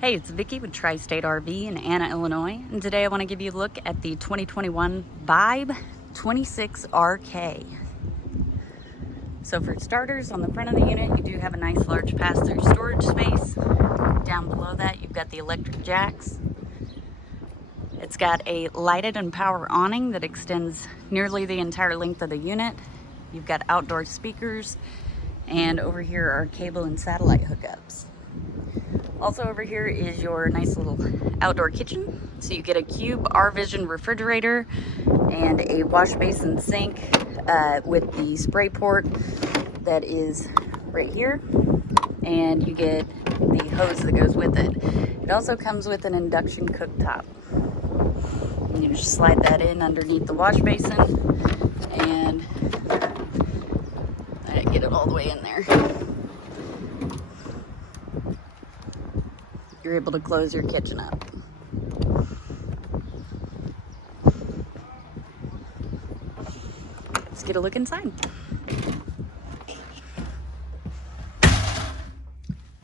Hey, it's Vicki with Tri-State RV in Anna, Illinois, and today I want to give you a look at the 2021 Vibe 26RK. So for starters, on the front of the unit, you do have a nice large pass-through storage space. Down below that, you've got the electric jacks. It's got a lighted and power awning that extends nearly the entire length of the unit. You've got outdoor speakers, and over here are cable and satellite hookups. Also over here is your nice little outdoor kitchen. So you get a cube R-Vision refrigerator and a wash basin sink with the spray port that is right here. And you get the hose that goes with it. It also comes with an induction cooktop. And you just slide that in underneath the wash basin and get it all the way in there. You're able to close your kitchen up. Let's get a look inside.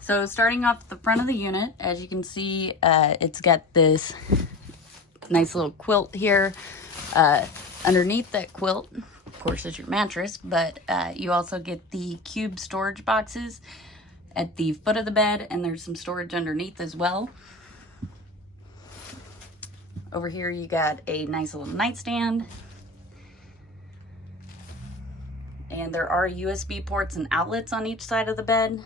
So starting off the front of the unit, as you can see, it's got this nice little quilt here. Underneath that quilt, of course, is your mattress, but you also get the cube storage boxes at the foot of the bed, and there's some storage underneath as well. Over here you got a nice little nightstand, and there are USB ports and outlets on each side of the bed.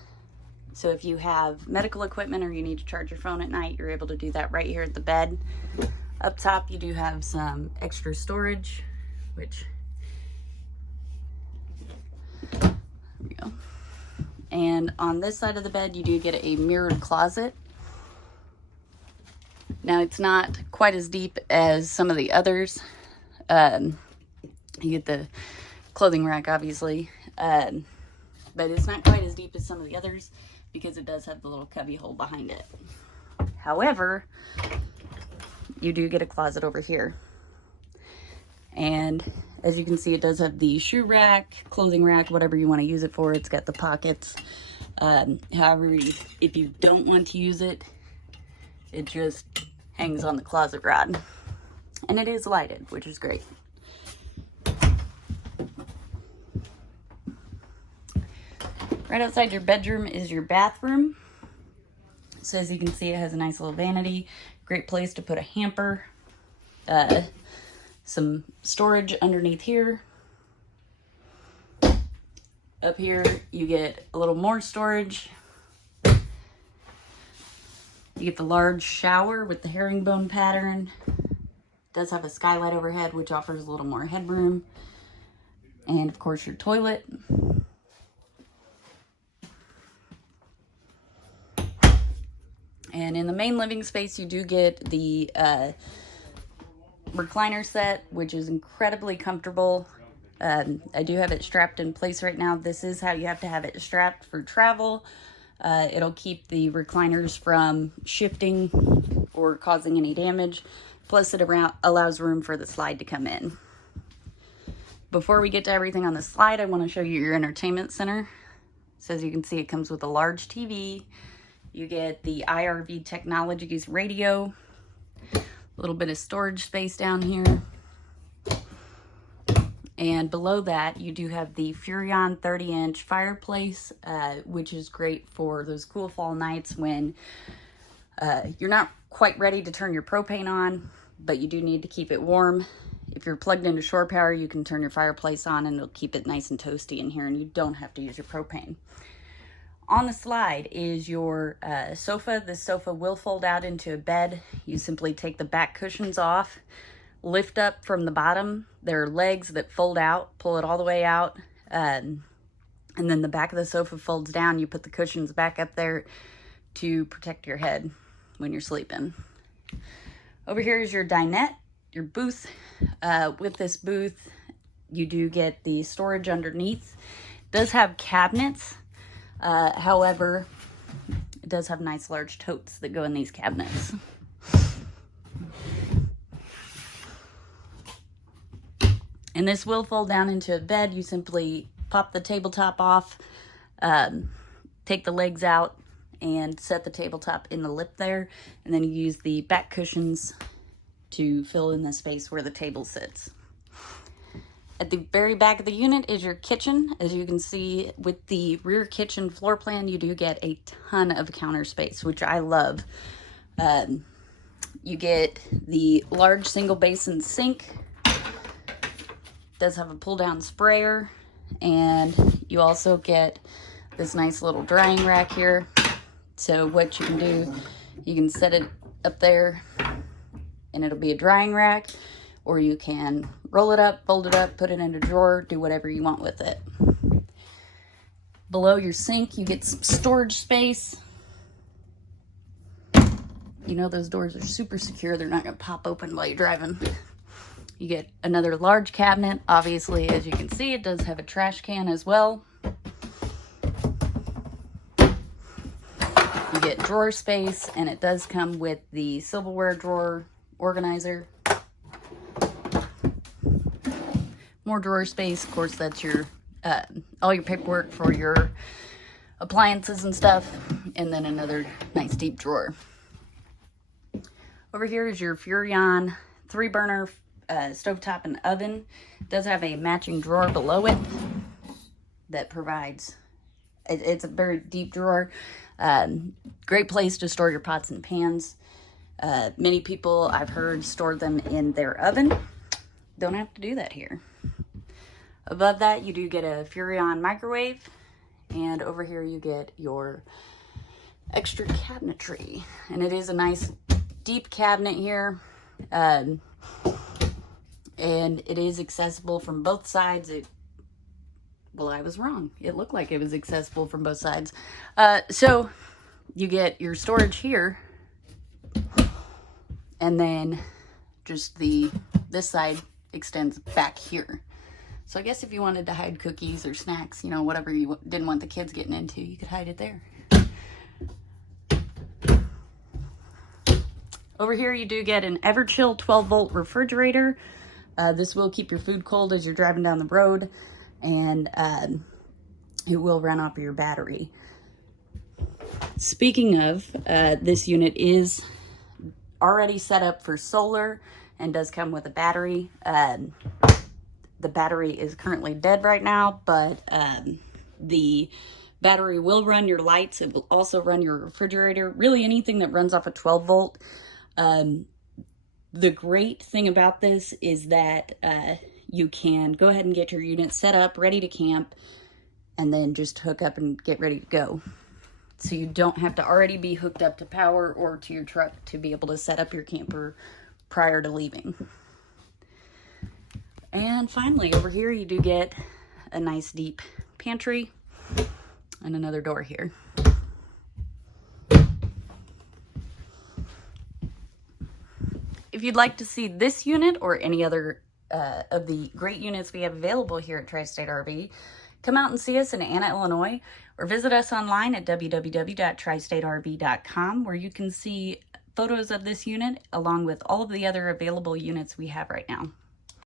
So if you have medical equipment or you need to charge your phone at night, you're able to do that right here at the bed. Up top you do have some extra storage, which, there we go. And on this side of the bed, you do get a mirrored closet. Now, it's not quite as deep as some of the others. You get the clothing rack, obviously. But it's not quite as deep as some of the others because it does have the little cubby hole behind it. However, you do get a closet over here. And as you can see, it does have the shoe rack, clothing rack, whatever you want to use it for. It's got the pockets. However, if you don't want to use it, it just hangs on the closet rod. And it is lighted, which is great. Right outside your bedroom is your bathroom. So as you can see, it has a nice little vanity. Great place to put a hamper. Some storage underneath here. Up here you get a little more storage. You get the large shower with the herringbone pattern. It does have a skylight overhead, which offers a little more headroom. And of course your toilet. And in the main living space you do get the recliner set, which is incredibly comfortable. I do have it strapped in place right now. This is how you have to have it strapped for travel. It'll keep the recliners from shifting or causing any damage. Plus it allows room for the slide to come in. Before we get to everything on the slide, I want to show you your entertainment center. So as you can see, it comes with a large TV. You get the IRV Technologies radio. A little bit of storage space down here. And below that, you do have the Furrion 30-inch fireplace, which is great for those cool fall nights when you're not quite ready to turn your propane on, but you do need to keep it warm. If you're plugged into shore power, you can turn your fireplace on and it'll keep it nice and toasty in here, and you don't have to use your propane. On the slide is your sofa. This sofa will fold out into a bed. You simply take the back cushions off, lift up from the bottom. There are legs that fold out, pull it all the way out, and then the back of the sofa folds down. You put the cushions back up there to protect your head when you're sleeping. Over here is your dinette, your booth. With this booth, you do get the storage underneath. It does have cabinets. However, it does have nice large totes that go in these cabinets. And this will fold down into a bed. You simply pop the tabletop off, take the legs out, and set the tabletop in the lip there, and then you use the back cushions to fill in the space where the table sits. At the very back of the unit is your kitchen. As you can see with the rear kitchen floor plan, you do get a ton of counter space, which I love. You get the large single basin sink. It does have a pull down sprayer, and you also get this nice little drying rack here. So what you can do, you can set it up there and it'll be a drying rack, or you can roll it up, fold it up, put it in a drawer, do whatever you want with it. Below your sink, you get some storage space. You know those doors are super secure. They're not going to pop open while you're driving. You get another large cabinet. Obviously, as you can see, it does have a trash can as well. You get drawer space, and it does come with the silverware drawer organizer. More drawer space. Of course, that's your all your paperwork for your appliances and stuff. And then another nice deep drawer. Over here is your Fuzion 3-burner stovetop and oven. It does have a matching drawer below it that provides, it's a very deep drawer. Great place to store your pots and pans. Many people, I've heard, store them in their oven. Don't have to do that here. Above that, you do get a Fuzion microwave. And over here you get your extra cabinetry. And it is a nice deep cabinet here. And it is accessible from both sides. Well, I was wrong. It looked like it was accessible from both sides. So you get your storage here, and then just this side extends back here. So I guess if you wanted to hide cookies or snacks, you know, whatever you didn't want the kids getting into, you could hide it there. Over here you do get an Everchill 12-volt refrigerator. This will keep your food cold as you're driving down the road, and it will run off of your battery. Speaking of, this unit is already set up for solar and does come with a battery. The battery is currently dead right now, but the battery will run your lights. It will also run your refrigerator, really anything that runs off a 12-volt. The great thing about this is that you can go ahead and get your unit set up, ready to camp, and then just hook up and get ready to go. So you don't have to already be hooked up to power or to your truck to be able to set up your camper prior to leaving. And finally, over here you do get a nice deep pantry and another door here. If you'd like to see this unit or any other of the great units we have available here at Tri-State RV, come out and see us in Anna, Illinois, or visit us online at www.tristaterv.com, where you can see photos of this unit along with all of the other available units we have right now.